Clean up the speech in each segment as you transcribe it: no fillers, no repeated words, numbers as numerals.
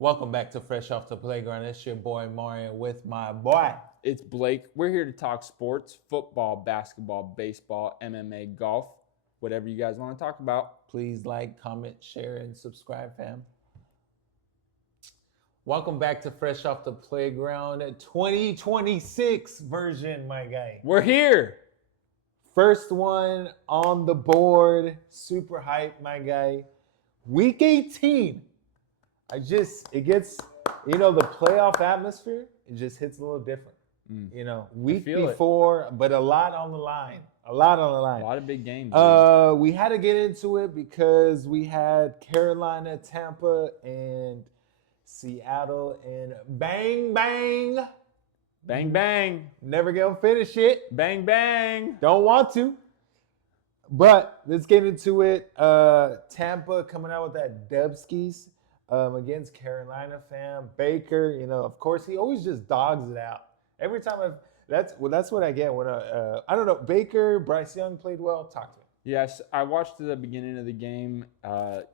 Welcome back to Fresh Off the Playground. It's your boy Mario with my boy. It's Blake. We're here to talk sports, football, basketball, baseball, MMA, golf, whatever you guys want to talk about. Please like, comment, share, and subscribe, fam. Welcome back to Fresh Off the Playground 2026 version, my guy. We're here. First one on the board. Super hype, my guy. Week 18. It gets, the playoff atmosphere, it just hits a little different. Week feel it. before, but a lot on the line. A lot on the A line. lot of big games. Dude. We had to get into it because we had Carolina, Tampa, and Seattle, and bang, bang. Bang, bang. Never gonna finish it. Bang, bang. Don't want to. But let's get into it. Tampa coming out with that Dubskis against Carolina, fam. Baker, of course, he always just dogs it out. Every time that's what I get when I don't know. Baker, Bryce Young played well. Talk to me. Yes, I watched the beginning of the game.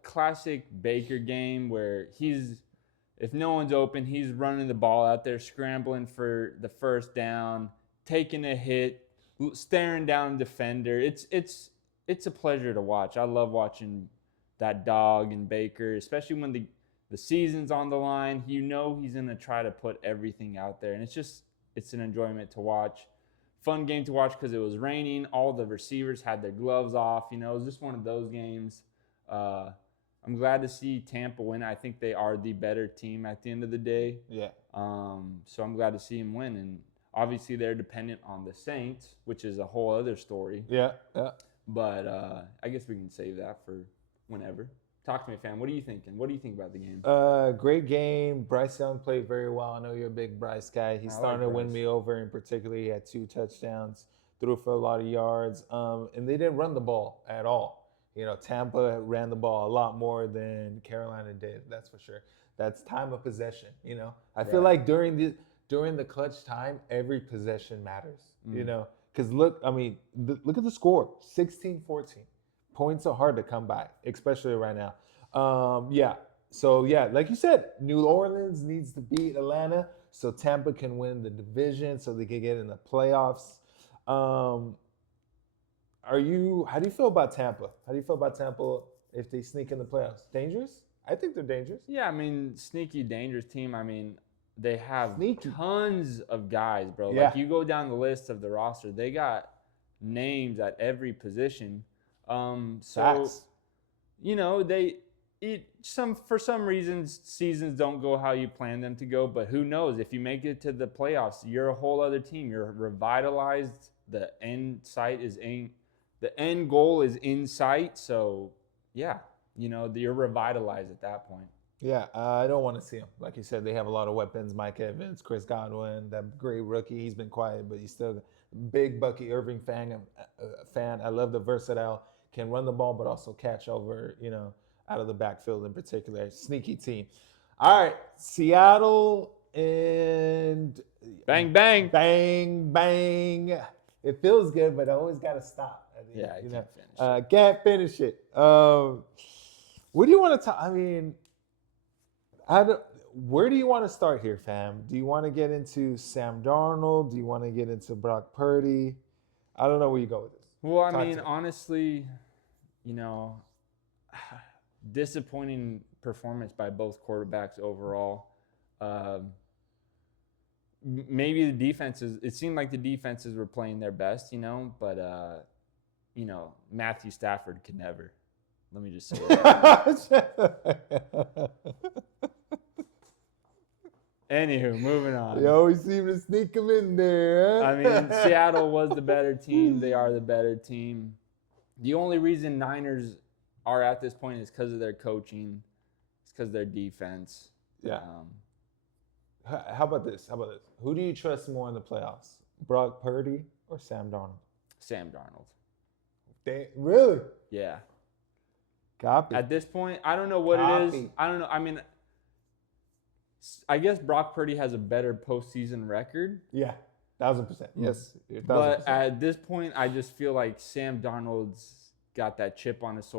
Classic Baker game where if no one's open, he's running the ball out there, scrambling for the first down, taking a hit, staring down a defender. It's a pleasure to watch. I love watching that dog and Baker, especially when the season's on the line. He's going to try to put everything out there, and it's an enjoyment to watch. Fun game to watch because it was raining. All the receivers had their gloves off. It was just one of those games. I'm glad to see Tampa win. I think they are the better team at the end of the day. Yeah. So I'm glad to see them win. And obviously they're dependent on the Saints, which is a whole other story. Yeah. But I guess we can save that for whenever. Talk to me, fam. What are you thinking? What do you think about the game? Great game. Bryce Young played very well. I know you're a big Bryce guy. He's starting to win me over. In particular, he had 2 touchdowns, threw for a lot of yards, and they didn't run the ball at all. Tampa ran the ball a lot more than Carolina did. That's for sure. That's time of possession. I feel like during the clutch time, every possession matters. Because look at the score, 16-14. Points are hard to come by, especially right now. So, like you said, New Orleans needs to beat Atlanta so Tampa can win the division so they can get in the playoffs. How do you feel about Tampa? How do you feel about Tampa if they sneak in the playoffs? Dangerous? I think they're dangerous. Yeah, sneaky, dangerous team. They have Sneaky. tons of guys, bro. Yeah. Like, you go down the list of the roster, they got names at every position. Facts. For some reasons seasons don't go how you plan them to go, but who knows? If you make it to the playoffs, you're a whole other team. You're revitalized. The end goal is in sight. So yeah, you're revitalized at that point. Yeah, I don't want to see him. Like you said, they have a lot of weapons. Mike Evans, Chris Godwin, that great rookie. He's been quiet, but he's still a big Bucky Irving fan. I love the versatile, can run the ball, but also catch over, out of the backfield in particular. Sneaky team. All right, Seattle and Bang, bang. Bang, bang. It feels good, but I always got to stop. Yeah, I can't finish it. Can't finish it. What do you want to talk? Where do you want to start here, fam? Do you want to get into Sam Darnold? Do you want to get into Brock Purdy? I don't know where you go with this. Well, honestly, disappointing performance by both quarterbacks overall. Maybe the defenses, it seemed like the defenses were playing their best, but, Matthew Stafford could never. Let me just say that. Anywho, moving on. You always seem to sneak them in there. Seattle was the better team. They are the better team. The only reason Niners are at this point is because of their coaching. It's because of their defense. Yeah. How about this? Who do you trust more in the playoffs? Brock Purdy or Sam Darnold? Sam Darnold. Really? Yeah. Copy. At this point, I don't know what it is. I don't know. I guess Brock Purdy has a better postseason record. Yeah, 1,000%. Yes, 1,000%. But at this point, I just feel like Sam Darnold's got that chip on his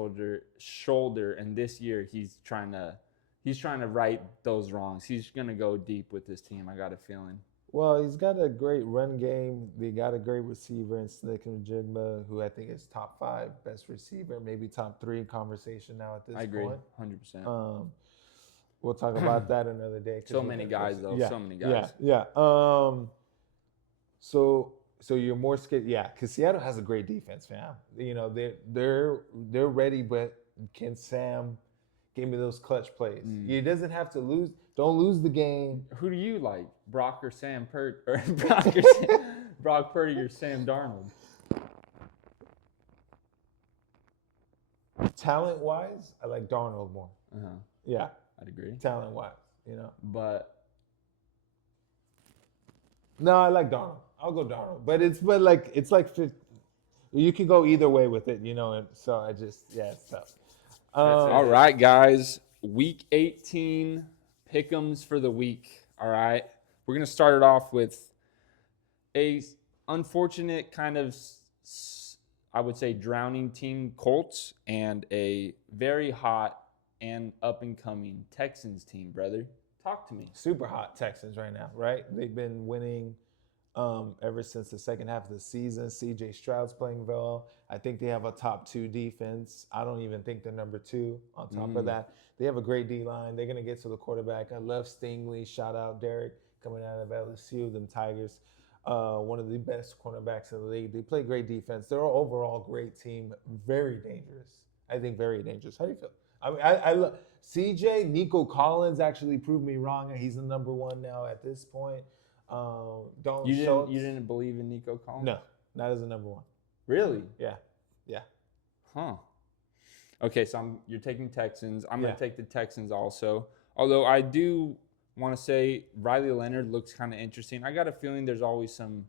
shoulder, and this year he's trying to He's trying to right those wrongs. He's going to go deep with this team, I got a feeling. Well, he's got a great run game. They got a great receiver in Snick and Jigma, who I think is top 5 best receiver, maybe top 3 conversation now at this point. I agree, 100%. We'll talk about that another day. So many guys, though. Yeah, so many guys. Yeah. So you're more scared, because Seattle has a great defense, fam. You know, they're ready, but can Sam give me those clutch plays? He doesn't have to lose. Don't lose the game. Who do you like, Brock or Sam Purdy, or Brock Purdy or Sam Darnold? Talent-wise, I like Darnold more. Yeah, I'd agree. Talent-wise, you know. But no, I like Darnold. I'll go Darnold, but it's like you can go either way with it, you know. And so it's tough. All right, guys. Week 18 pick'ems for the week. All right, we're gonna start it off with a unfortunate kind of, I would say, drowning team, Colts, and a very hot and up and coming Texans team. Brother, talk to me. Super hot Texans right now, right? They've been winning ever since the second half of the season. CJ Stroud's playing well. I think they have a top 2 defense. I don't even think they're number 2. On top of that, they have a great D-line. They're going to get to the quarterback. I love Stingley. Shout out Derek coming out of LSU, them Tigers. One of the best cornerbacks in the league. They play great defense. They're an overall great team. Very dangerous. I think very dangerous. How do you feel? I mean, I love CJ. Nico Collins actually proved me wrong. He's the number 1 now at this point. You didn't believe in Nico Collins? No, not as a number 1. Really? Yeah. Huh. Okay, so you're taking Texans. I'm going to take the Texans also. Although I do want to say Riley Leonard looks kind of interesting. I got a feeling there's always some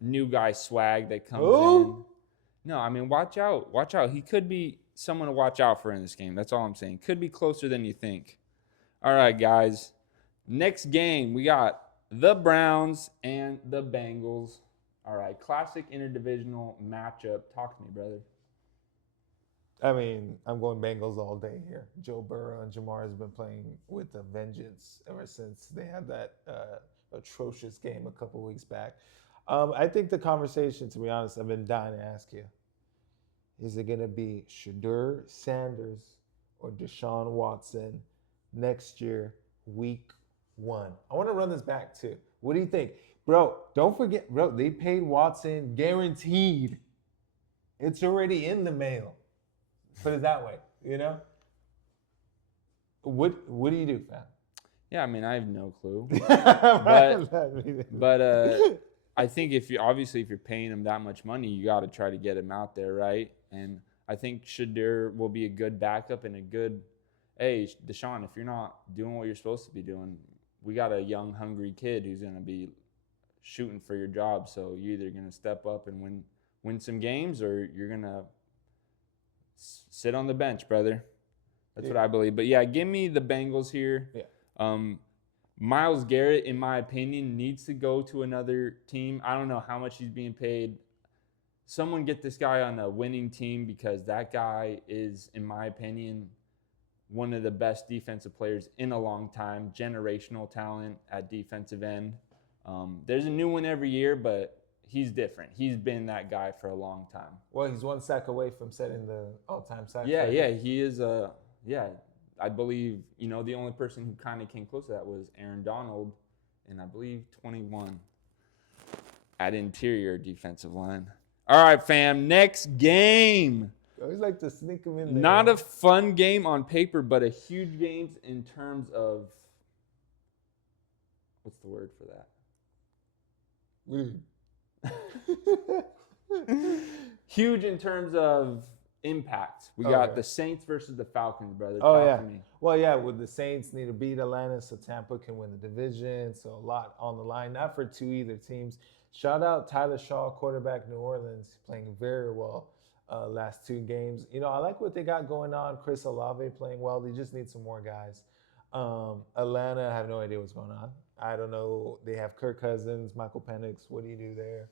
new guy swag that comes in. No, I mean, watch out. Watch out. He could be someone to watch out for in this game. That's all I'm saying. Could be closer than you think. All right, guys. Next game, we got the Browns and the Bengals. All right, classic interdivisional matchup. Talk to me, brother. I mean, I'm going Bengals all day here. Joe Burrow and Jamar has been playing with a vengeance ever since they had that atrocious game a couple weeks back. I think the conversation, to be honest, I've been dying to ask you. Is it going to be Shedeur Sanders or Deshaun Watson next year, week 1? I want to run this back too. What do you think? Bro, don't forget, they paid Watson guaranteed. It's already in the mail. Put it that way, you know? What do you do, fam? Yeah, I mean, I have no clue. but I think if you're paying him that much money, you got to try to get him out there, right? And I think Shedeur will be a good backup and a good, hey, Deshaun, if you're not doing what you're supposed to be doing, we got a young, hungry kid who's going to be shooting for your job. So you're either going to step up and win some games, or you're going to sit on the bench, brother. That's what I believe. But yeah, give me the Bengals here. Yeah. Myles Garrett, in my opinion, needs to go to another team. I don't know how much he's being paid. Someone get this guy on a winning team, because that guy is, in my opinion, one of the best defensive players in a long time. Generational talent at defensive end. There's a new one every year, but he's different. He's been that guy for a long time. Well, he's 1 sack away from setting the all-time sack. Yeah, he is I believe, the only person who kind of came close to that was Aaron Donald, and I believe 21 at interior defensive line. All right, fam, next game. I always like to sneak him in there. Not a fun game on paper, but a huge game in terms of, what's the word for that? Huge in terms of impact. We got the Saints versus the Falcons, brother. Talk to me. Well, yeah, with the Saints need to beat Atlanta so Tampa can win the division. So a lot on the line, not for either teams. Shout out Tyler Shaw, quarterback New Orleans, playing very well last 2 games. I like what they got going on. Chris Olave playing well. They just need some more guys. Atlanta, I have no idea what's going on. I don't know. They have Kirk Cousins, Michael Penix. What do you do there?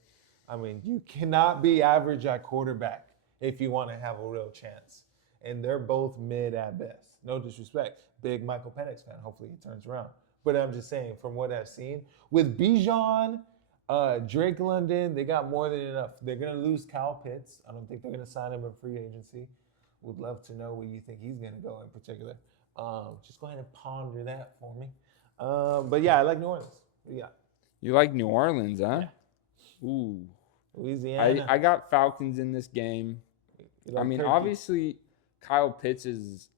I mean, you cannot be average at quarterback if you want to have a real chance. and they're both mid at best. No disrespect. Big Michael Penix fan. Hopefully he turns around. But I'm just saying, from what I've seen, with Bijan, Drake London, they got more than enough. They're going to lose Kyle Pitts. I don't think they're going to sign him in free agency. Would love to know where you think he's going to go in particular. Just go ahead and ponder that for me. But yeah, I like New Orleans. Yeah. You like New Orleans, huh? Yeah. Ooh. Louisiana. I got Falcons in this game. Like I mean, Turkey. obviously, Kyle Pitts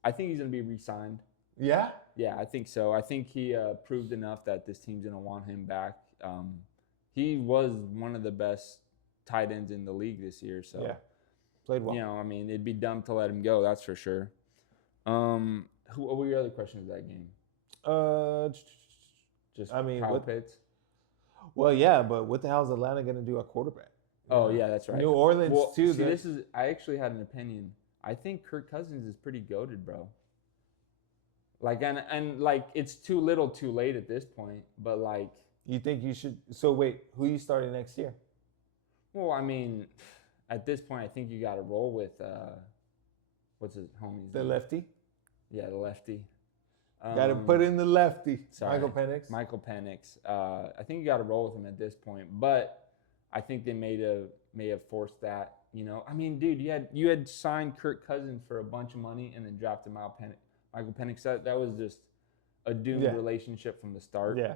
I think he's going to be re-signed. Yeah? Yeah, I think so. I think he proved enough that this team's going to want him back. He was one of the best tight ends in the league this year. So, yeah. Played well. You know, I mean, it'd be dumb to let him go, that's for sure. What were your other questions of that game? Just Kyle Pitts? Well, yeah, but what the hell is Atlanta going to do at quarterback? Oh, yeah, that's right. New Orleans, too. See, I actually had an opinion. I think Kirk Cousins is pretty goated, bro. Like, and like, it's too little too late at this point, but like. You think you should. So, wait, who you starting next year? Well, I mean, at this point, I think you got to roll with, what's his homie's The name? lefty? Yeah, the lefty. Got to put in the lefty. Sorry, Michael Penix. I think you got to roll with him at this point, but I think they may have forced that. You know, I mean, dude, you had signed Kirk Cousins for a bunch of money and then drafted Michael Penix. That was just a doomed relationship from the start. Yeah.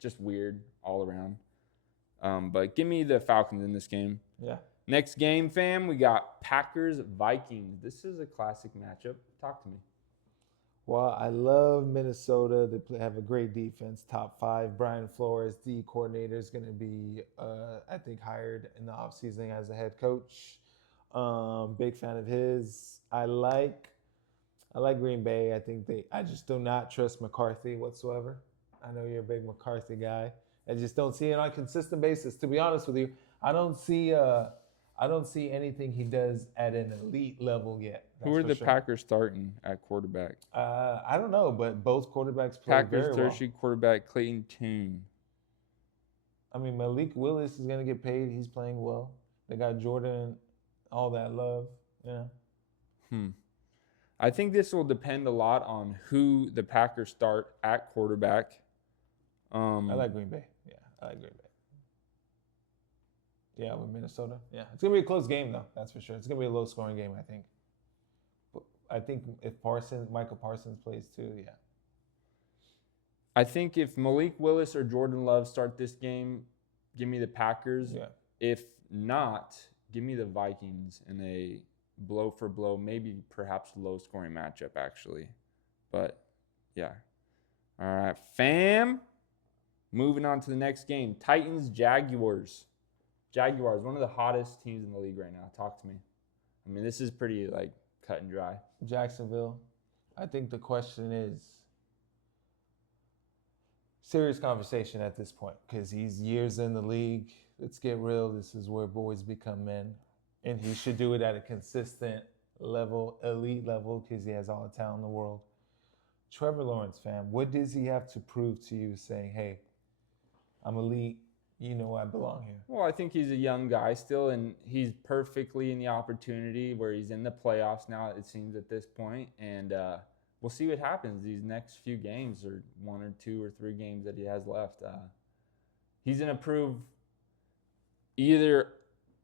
Just weird all around. But give me the Falcons in this game. Yeah. Next game, fam, we got Packers-Vikings. This is a classic matchup. Talk to me. Well, I love Minnesota. They have a great defense, top 5. Brian Flores, the coordinator, is going to be, I think, hired in the offseason as a head coach. Big fan of his. I like Green Bay. I just do not trust McCarthy whatsoever. I know you're a big McCarthy guy. I just don't see it on a consistent basis. To be honest with you, I don't see anything he does at an elite level yet. Who are the Packers starting at quarterback? I don't know, but both quarterbacks play very well. Packers third quarterback Clayton Tune. I mean, Malik Willis is going to get paid. He's playing well. They got Jordan, all that love. Yeah. I think this will depend a lot on who the Packers start at quarterback. I like Green Bay. Yeah, I like Green Bay. Yeah, with Minnesota. Yeah, it's going to be a close game, though. That's for sure. It's going to be a low-scoring game, I think. But I think if Michael Parsons plays too, yeah. I think if Malik Willis or Jordan Love start this game, give me the Packers. Yeah. If not, give me the Vikings in a blow-for-blow, maybe perhaps low-scoring matchup, actually. But, yeah. All right, fam. Moving on to the next game. Titans-Jaguars. Jaguars, one of the hottest teams in the league right now. Talk to me. I mean, this is pretty, like, cut and dry. Jacksonville. I think the question is serious conversation at this point because he's years in the league. Let's get real. This is where boys become men. And he should do it at a consistent level, elite level, because he has all the talent in the world. Trevor Lawrence, fam, what does he have to prove to you saying, hey, I'm elite, you know I belong here? Well, I think he's a young guy still, and he's perfectly in the opportunity where he's in the playoffs now, it seems, at this point. And we'll see what happens these next few games, or 1 or 2 or 3 games that he has left. He's going to prove either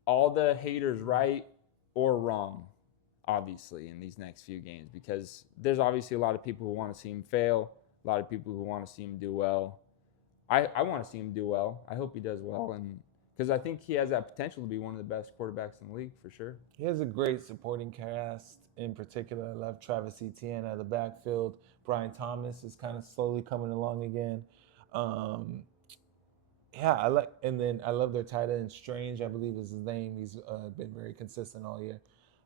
all the haters right or wrong, obviously, in these next few games, because there's obviously a lot of people who want to see him fail, a lot of people who want to see him do well. I want to see him do well. I hope he does well, and because I think he has that potential to be one of the best quarterbacks in the league for sure. He has a great supporting cast. In particular, I love Travis Etienne out of the backfield. Brian Thomas is kind of slowly coming along again. I love their tight end, Strange, I believe is his name. He's been very consistent all year.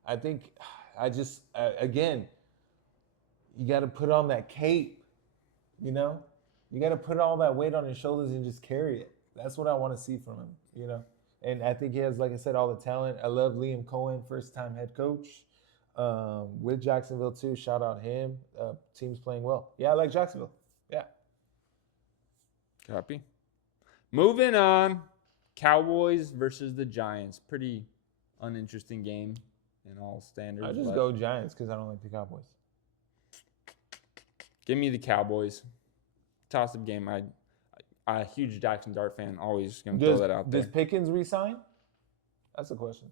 I think, again, you got to put on that cape, you know? You got to put all that weight on his shoulders and just carry it. That's what I want to see from him, you know? And I think he has, like I said, all the talent. I love Liam Cohen, first-time head coach with Jacksonville, too. Shout out him. Team's playing well. Yeah, I like Jacksonville. Yeah. Copy. Moving on. Cowboys versus the Giants. Pretty uninteresting game. in all standards. I just go Giants because I don't like the Cowboys. Give me the Cowboys. Toss-up game. I'm a huge Jackson Dart fan. Always going to throw that out there. Does Pickens resign? That's a question.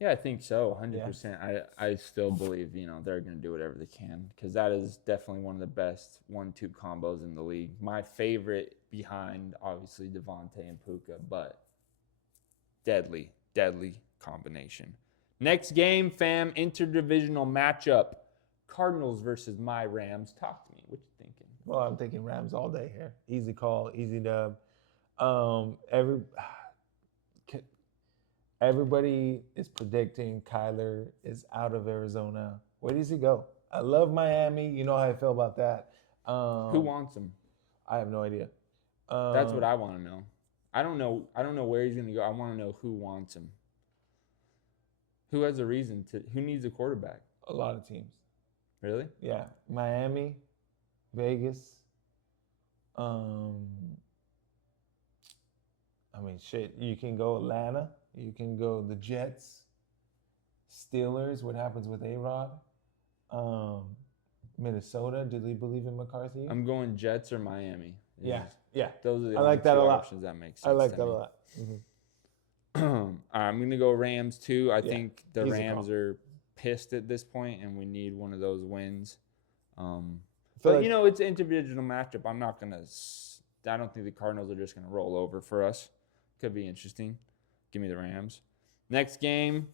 Yeah, I think so, 100%. I still believe, they're going to do whatever they can because that is definitely one of the best 1-2 combos in the league. My favorite behind, obviously, Devontae and Puka, but deadly combination. Next game, fam, interdivisional matchup. Cardinals versus my Rams. Talk to me. What you thinking? Well, I'm thinking Rams all day here. Easy call, easy dub. Everybody is predicting Kyler is out of Arizona. Where does he go? I love Miami. You know how I feel about that. Who wants him? I have no idea. That's what I want to know. I don't know where he's going to go. I want to know who wants him. Who has a reason to? Who needs a quarterback? A lot of teams. Really? Yeah, Miami, Vegas. Shit. You can go Atlanta. You can go the Jets, Steelers. What happens with A-Rod? Minnesota. Do they believe in McCarthy? I'm going Jets or Miami. Yeah. Those are the I like that a lot. options that make sense. I like that a lot. Mm-hmm. I'm going to go Rams too. I think the easy Rams call. are pissed at this point, and we need one of those wins. Feel But, like- it's an individual matchup. I don't think the Cardinals are just going to roll over for us. Could be interesting. Give me the Rams. Next game,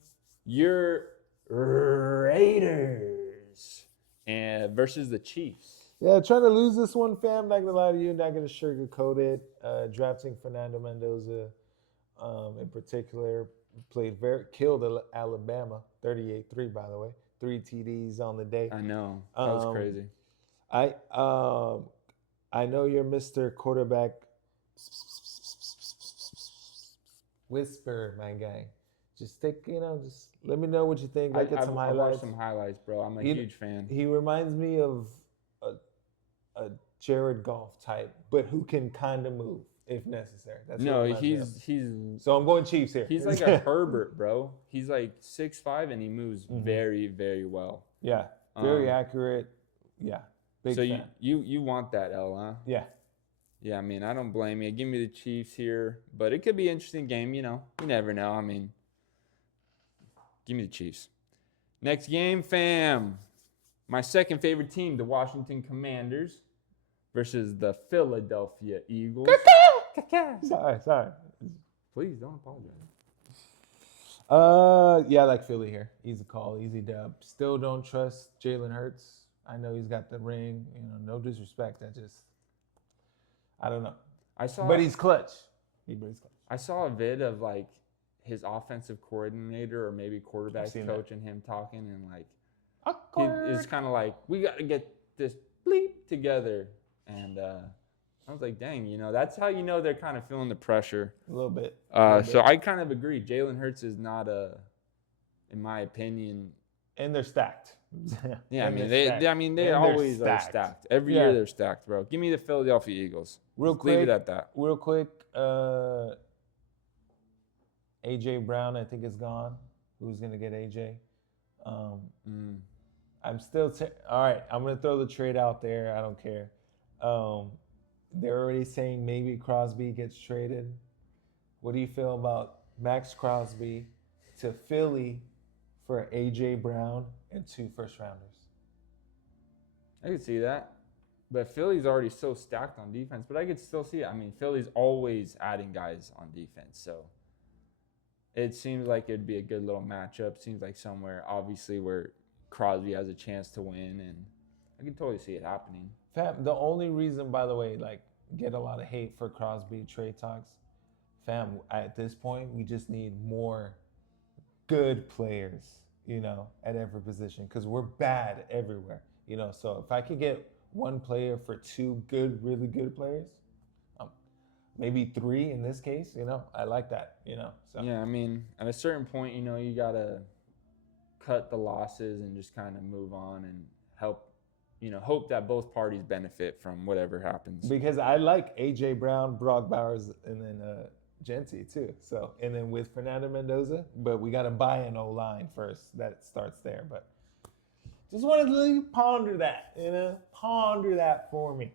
your Raiders versus the Chiefs. Yeah, trying to lose this one, fam. Not gonna lie to you, not gonna sugarcoat it. Drafting Fernando Mendoza, in particular, killed Alabama, 38-3, by the way, 3 TDs on the day. I know, that was crazy. I know you're Mr. Quarterback Whisper, my guy. Just just let me know what you think. Get some highlights. I watched some highlights, bro. I'm a huge fan. He reminds me of a Jared Goff type, but who can kind of move if necessary. That's he's. So I'm going Chiefs here. He's like a Herbert, bro. He's like 6'5" and he moves very, very well. Yeah, very accurate. Yeah, big so fan. you want that L, huh? Yeah. Yeah, I don't blame you. Give me the Chiefs here, but it could be an interesting game. You never know. Give me the Chiefs. Next game, fam. My second favorite team, the Washington Commanders versus the Philadelphia Eagles. Sorry. Please don't apologize. Yeah, I like Philly here. Easy call, easy dub. Still don't trust Jalen Hurts. I know he's got the ring. No disrespect. I don't know. But he's clutch. I saw a vid of like his offensive coordinator or maybe quarterback coach and him talking and like it's kind of like we got to get this bleep together and I was like, dang, that's how they're kind of feeling the pressure a little bit. So I kind of agree. Jalen Hurts is not in my opinion, and they're stacked. Yeah, they always are stacked. Every year they're stacked, bro. Give me the Philadelphia Eagles. Leave it at that. Real quick, AJ Brown, I think, is gone. Who's gonna get AJ? I'm still all right. I'm gonna throw the trade out there. I don't care. They're already saying maybe Crosby gets traded. What do you feel about Max Crosby to Philly for AJ Brown and 2 first-rounders? I could see that. But Philly's already so stacked on defense, but I could still see it. Philly's always adding guys on defense, so it seems like it'd be a good little matchup. Seems like somewhere, obviously, where Crosby has a chance to win, and I can totally see it happening. Fam, the only reason, by the way, get a lot of hate for Crosby trade talks, fam, at this point, we just need more good players, at every position, because we're bad everywhere, So if I could get one player for 2 really good players, maybe 3 in this case, I like that, So. Yeah, at a certain point, you gotta cut the losses and just kind of move on and hope that both parties benefit from whatever happens. Because I like AJ Brown, Brock Bowers, and then Gentry too. So, and then with Fernando Mendoza, but we got to buy an O-line first. That starts there. But just wanted to let you ponder that, ponder that for me.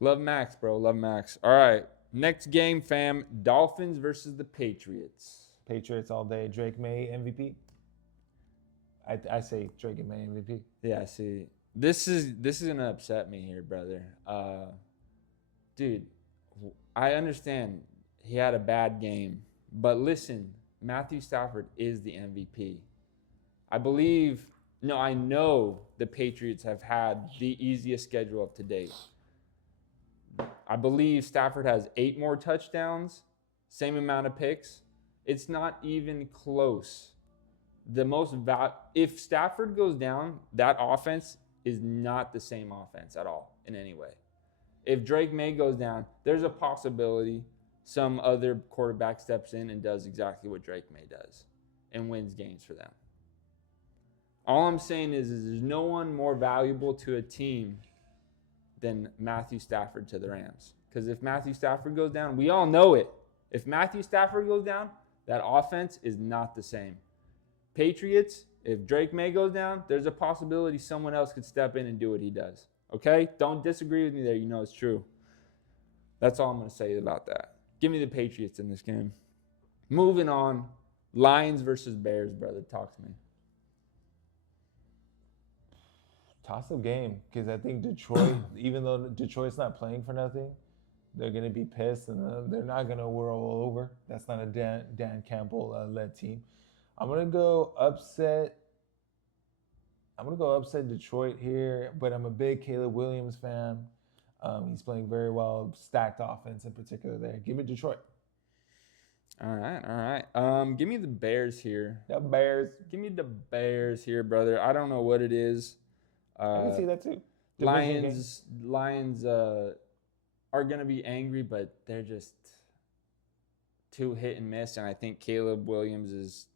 Love Max, bro. Love Max. All right. Next game, fam. Dolphins versus the Patriots. Patriots all day. Drake May MVP. I say Drake and May MVP. Yeah, see. This is gonna upset me here, brother. Dude, I understand he had a bad game, but listen, Matthew Stafford is the MVP. I know the Patriots have had the easiest schedule of to date. I believe Stafford has 8 more touchdowns, same amount of picks. It's not even close. If Stafford goes down, that offense is not the same offense at all in any way. If Drake May goes down, there's a possibility some other quarterback steps in and does exactly what Drake May does and wins games for them. All I'm saying is there's no one more valuable to a team than Matthew Stafford to the Rams. Because if Matthew Stafford goes down, we all know it. If Matthew Stafford goes down, that offense is not the same. Patriots, if Drake May goes down, there's a possibility someone else could step in and do what he does. Okay? Don't disagree with me there. You know it's true. That's all I'm going to say about that. Give me the Patriots in this game. Moving on. Lions versus Bears, brother. Talk to me. Toss-up game, because I think Detroit, even though Detroit's not playing for nothing, they're going to be pissed, and they're not going to roll over. That's not a Dan Campbell-led team. I'm going to go upset Detroit here, but I'm a big Caleb Williams fan. He's playing very well, stacked offense in particular there. Give me Detroit. All right. Give me the Bears here. The Bears. Give me the Bears here, brother. I don't know what it is. I can see that too. Lions are going to be angry, but they're just too hit and miss, and I think Caleb Williams is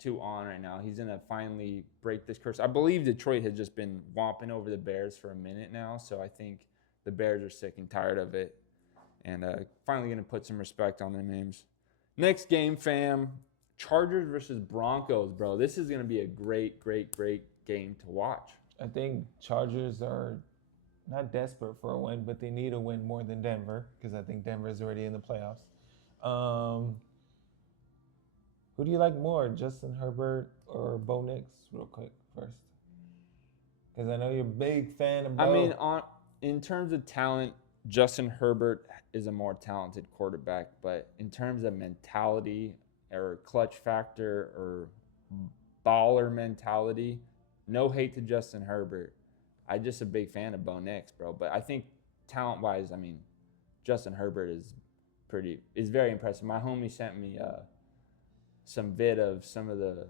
too on right now. He's going to finally break this curse. I believe Detroit has just been whomping over the Bears for a minute now, so I think the Bears are sick and tired of it and finally going to put some respect on their names. Next game, fam. Chargers versus Broncos, bro. This is going to be a great game to watch. I think Chargers are not desperate for a win, but they need a win more than Denver because I think Denver is already in the playoffs. Who do you like more, Justin Herbert or Bo Nix? Real quick first, because I know you're a big fan of Bo. I mean, in terms of talent, Justin Herbert is a more talented quarterback, but in terms of mentality or clutch factor or baller mentality, no hate to Justin Herbert. I'm just a big fan of Bo Nix, bro. But I think talent-wise, I mean, Justin Herbert is very impressive. My homie sent me some vid of some of the,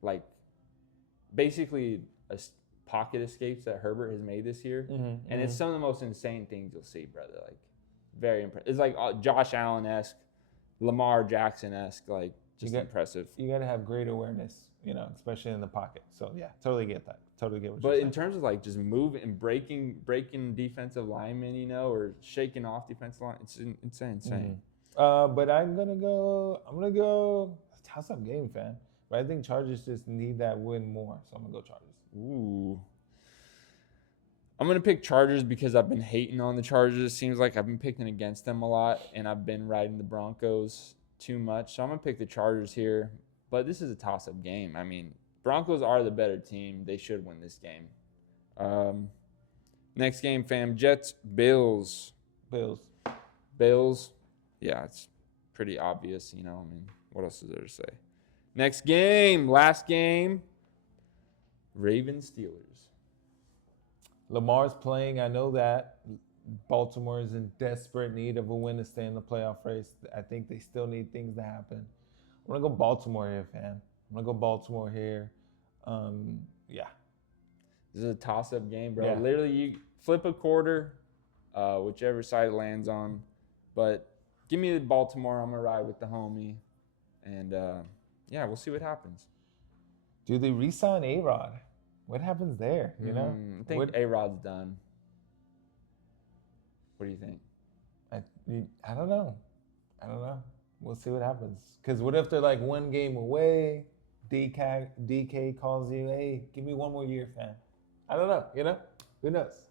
like, basically pocket escapes that Herbert has made this year. And it's some of the most insane things you'll see, brother. Like, very impressive. It's like Josh Allen-esque, Lamar Jackson-esque, like, just impressive. You got to have great awareness, especially in the pocket. So, yeah, totally get that. Totally get what but you're saying. In terms of, like, just moving and breaking defensive linemen, or shaking off defensive line, it's insane. But I'm gonna go toss-up game, fan. But I think Chargers just need that win more, so I'm gonna go Chargers. Ooh. I'm going to pick Chargers because I've been hating on the Chargers. It seems like I've been picking against them a lot, and I've been riding the Broncos too much. So I'm going to pick the Chargers here. But this is a toss-up game. I mean, Broncos are the better team. They should win this game. Next game, fam. Jets, Bills. Bills. Yeah, it's pretty obvious, I mean, what else is there to say? Next game, last game. Ravens, Steelers. Lamar's playing. I know that. Baltimore is in desperate need of a win to stay in the playoff race. I think they still need things to happen. I'm going to go Baltimore here, fam. I'm going to go Baltimore here. Yeah. This is a toss-up game, bro. Yeah. Literally, you flip a quarter, whichever side it lands on. But give me the Baltimore. I'm going to ride with the homie. And, yeah, we'll see what happens. Do they re-sign A-Rod? What happens there, I think A-Rod's done. What do you think? I don't know. We'll see what happens. Because what if they're like one game away? DK calls you, hey, give me one more year, fam. I don't know. Who knows?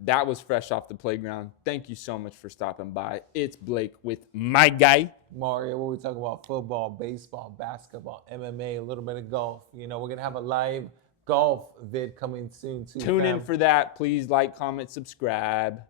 That was Fresh Off the Playground. Thank you so much for stopping by. It's Blake with my guy, Mario, where we talk about football, baseball, basketball, MMA, a little bit of golf. We're going to have a live golf vid coming soon, too. Tune in for that. Please like, comment, subscribe.